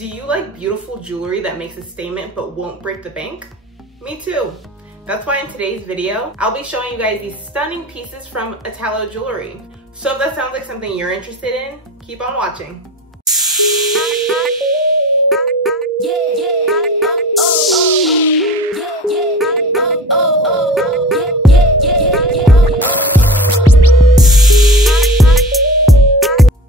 Do you like beautiful jewelry that makes a statement but won't break the bank? Me too. That's why in today's video, I'll be showing you guys these stunning pieces from Italo jewelry. So if that sounds like something you're interested in, keep on watching.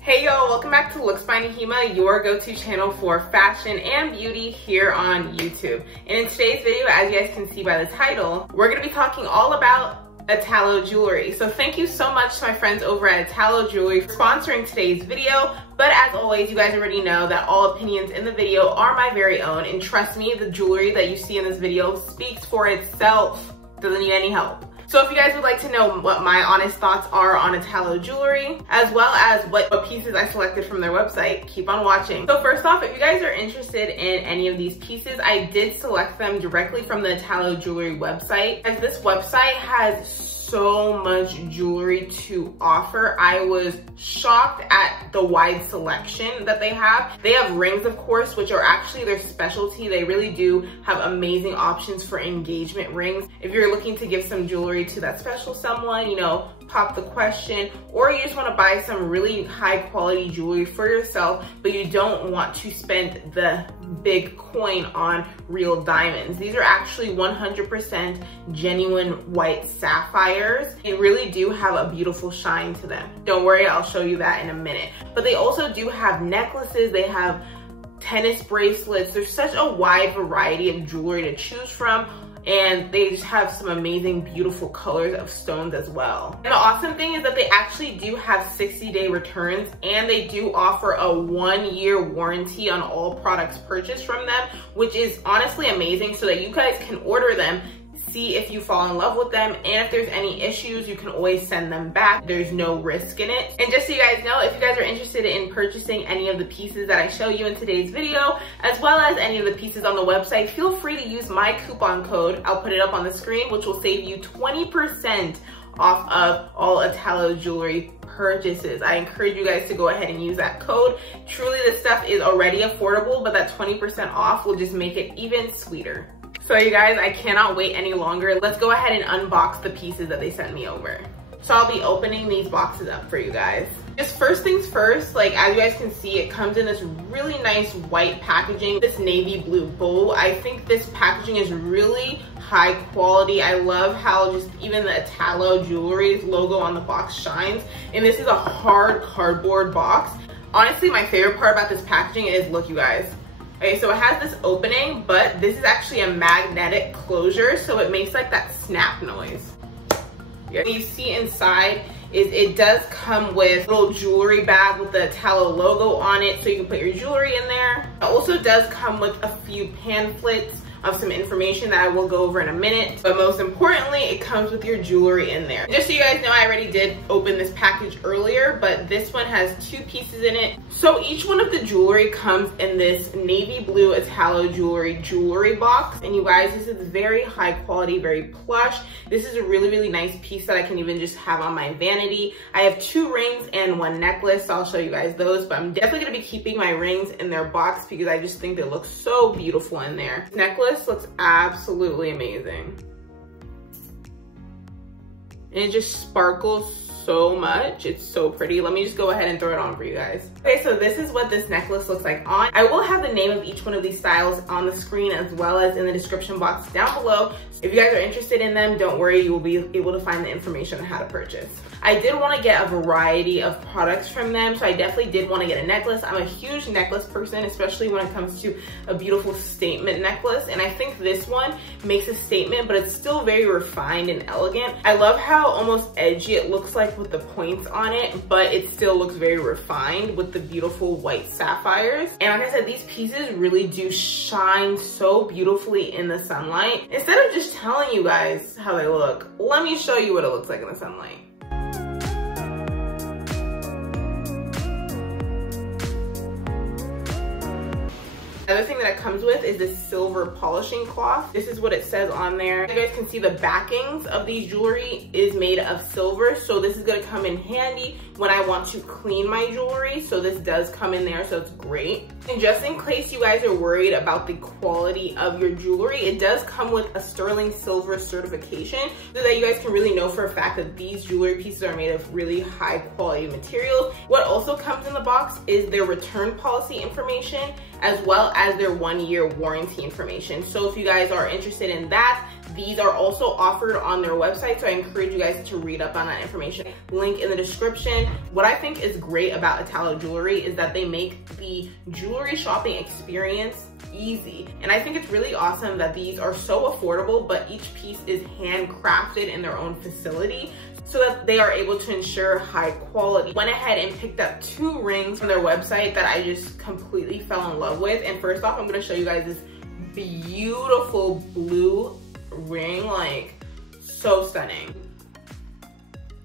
Hey y'all, welcome back to Looks by Naheemah, your go-to channel for fashion and beauty here on YouTube. And in today's video, as you guys can see by the title, we're gonna be talking all about Italo jewelry. So thank you so much to my friends over at Italo Jewelry for sponsoring today's video. But as always, you guys already know that all opinions in the video are my very own. And trust me, the jewelry that you see in this video speaks for itself. Doesn't need any help. So if you guys would like to know what my honest thoughts are on Italo jewelry, as well as what pieces I selected from their website, keep on watching. So first off, if you guys are interested in any of these pieces, I did select them directly from the Italo jewelry website. As this website has so much jewelry to offer, I was shocked at the wide selection that they have. They have rings, of course, which are actually their specialty. They really do have amazing options for engagement rings. If you're looking to give some jewelry to that special someone, you know, pop the question, or you just want to buy some really high quality jewelry for yourself, but you don't want to spend the big coin on real diamonds. These are actually 100% genuine white sapphires. They really do have a beautiful shine to them. Don't worry, I'll show you that in a minute. But they also do have necklaces, they have tennis bracelets. There's such a wide variety of jewelry to choose from. And they just have some amazing, beautiful colors of stones as well. And the awesome thing is that they actually do have 60-day returns, and they do offer a 1-year warranty on all products purchased from them, which is honestly amazing, so that you guys can order them, see if you fall in love with them, and if there's any issues, you can always send them back. There's no risk in it. And just so you guys know, if you guys are interested in purchasing any of the pieces that I show you in today's video, as well as any of the pieces on the website, feel free to use my coupon code. I'll put it up on the screen, which will save you 20% off of all Italo jewelry purchases. I encourage you guys to go ahead and use that code. Truly, this stuff is already affordable, but that 20% off will just make it even sweeter. So you guys, I cannot wait any longer. Let's go ahead and unbox the pieces that they sent me over. So I'll be opening these boxes up for you guys. Just first things first, like as you guys can see, it comes in this really nice white packaging, this navy blue bowl. I think this packaging is really high quality. I love how just even the Italo jewelry's logo on the box shines. And this is a hard cardboard box. Honestly, my favorite part about this packaging is, look you guys. Okay, so it has this opening, but this is actually a magnetic closure, so it makes like that snap noise. What you see inside is it does come with a little jewelry bag with the Italo logo on it, so you can put your jewelry in there. It also does come with a few pamphlets of some information that I will go over in a minute. But most importantly, it comes with your jewelry in there. Just so you guys know, I already did open this package earlier, but this one has 2 pieces in it. So each one of the jewelry comes in this navy blue Italo jewelry box. And you guys, this is very high quality, very plush. This is a really, really nice piece that I can even just have on my vanity. I have 2 rings and 1 necklace, so I'll show you guys those, but I'm definitely gonna be keeping my rings in their box because I just think they look so beautiful in there. This necklace looks absolutely amazing. And it just sparkles so much. It's so pretty. Let me just go ahead and throw it on for you guys. Okay, so this is what this necklace looks like on. I will have the name of each one of these styles on the screen as well as in the description box down below. If you guys are interested in them, don't worry, you will be able to find the information on how to purchase. I did want to get a variety of products from them, so I definitely did want to get a necklace. I'm a huge necklace person, especially when it comes to a beautiful statement necklace, and I think this one makes a statement, but it's still very refined and elegant. I love how almost edgy it looks like with the points on it, but it still looks very refined with the beautiful white sapphires. And like I said, these pieces really do shine so beautifully in the sunlight. Instead of just telling you guys how they look, let me show you what it looks like in the sunlight. The other thing that it comes with is this silver polishing cloth. This is what it says on there. You guys can see the backings of these jewelry is made of silver, so this is gonna come in handy when I want to clean my jewelry. So this does come in there, so it's great. And just in case you guys are worried about the quality of your jewelry, it does come with a sterling silver certification so that you guys can really know for a fact that these jewelry pieces are made of really high quality materials. What also comes in the box is their return policy information as well as their 1-year warranty information. So if you guys are interested in that, these are also offered on their website, so I encourage you guys to read up on that information. Link in the description. What I think is great about Italo Jewelry is that they make the jewelry shopping experience easy. And I think it's really awesome that these are so affordable, but each piece is handcrafted in their own facility so that they are able to ensure high quality. Went ahead and picked up 2 rings from their website that I just completely fell in love with. And first off, I'm gonna show you guys this beautiful blue ring, like so stunning,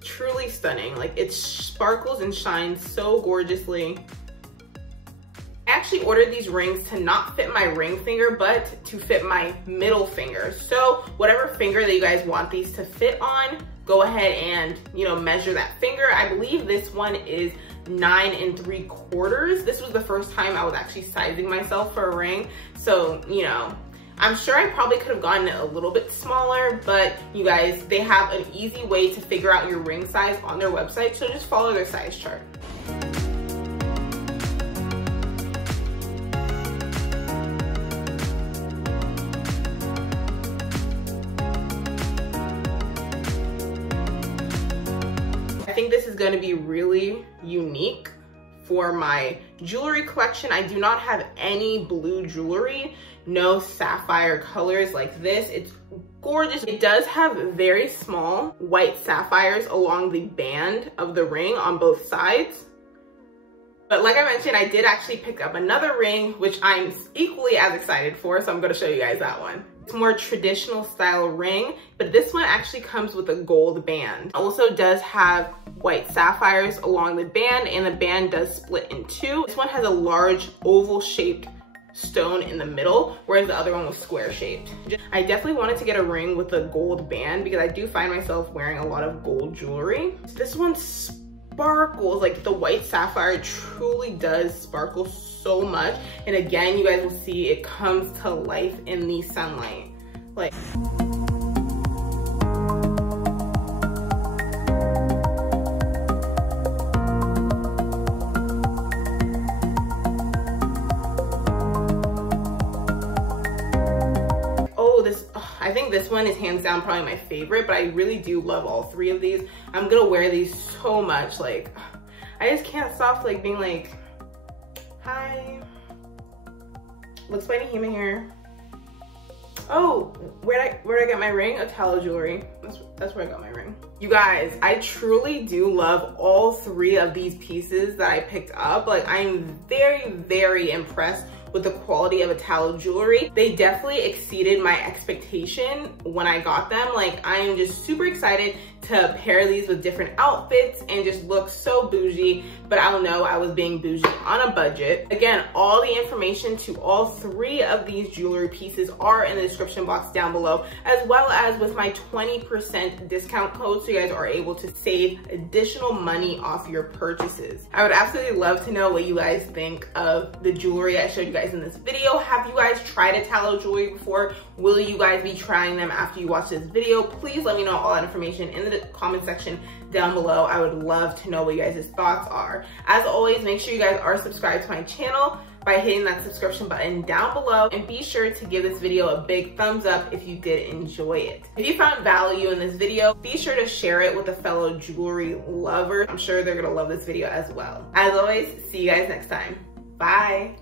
truly stunning. Like it sparkles and shines so gorgeously. I actually ordered these rings to not fit my ring finger, but to fit my middle finger. So whatever finger that you guys want these to fit on, go ahead and, you know, measure that finger. I believe this one is 9 3/4. This was the first time I was actually sizing myself for a ring. So, you know, I'm sure I probably could have gotten it a little bit smaller, but you guys, they have an easy way to figure out your ring size on their website. So just follow their size chart. I think this is going to be really unique for my jewelry collection. I do not have any blue jewelry, no sapphire colors like this. It's gorgeous. It does have very small white sapphires along the band of the ring on both sides. But like I mentioned, I did actually pick up another ring, which I'm equally as excited for, so I'm gonna show you guys that one. It's a more traditional style ring, but this one actually comes with a gold band. It also does have white sapphires along the band, and the band does split in 2. This one has a large oval shaped stone in the middle, whereas the other one was square shaped. I definitely wanted to get a ring with a gold band because I do find myself wearing a lot of gold jewelry. This one sparkles, like the white sapphire truly does sparkle so much. And again, you guys will see it comes to life in the sunlight. Like, I think this one is hands down probably my favorite, but I really do love all 3 of these. I'm gonna wear these so much. Like, I just can't stop like being like, hi, looks by Naheemah here. Oh, where'd I get my ring? Italo Jewelry. That's where I got my ring. You guys, I truly do love all 3 of these pieces that I picked up. Like, I'm very, very impressed with the quality of Italo Jewelry. They definitely exceeded my expectation when I got them. Like, I am just super excited to pair these with different outfits and just look so bougie, but I'll know I was being bougie on a budget. Again, all the information to all 3 of these jewelry pieces are in the description box down below, as well as with my 20% discount code, so you guys are able to save additional money off your purchases. I would absolutely love to know what you guys think of the jewelry I showed you guys in this video. Have you guys tried Italo Jewelry before? Will you guys be trying them after you watch this video? Please let me know all that information in the comment section down below. I would love to know what you guys' thoughts are. As always, make sure you guys are subscribed to my channel by hitting that subscription button down below, and be sure to give this video a big thumbs up if you did enjoy it. If you found value in this video, be sure to share it with a fellow jewelry lover. I'm sure they're gonna love this video as well. As always, see you guys next time. Bye.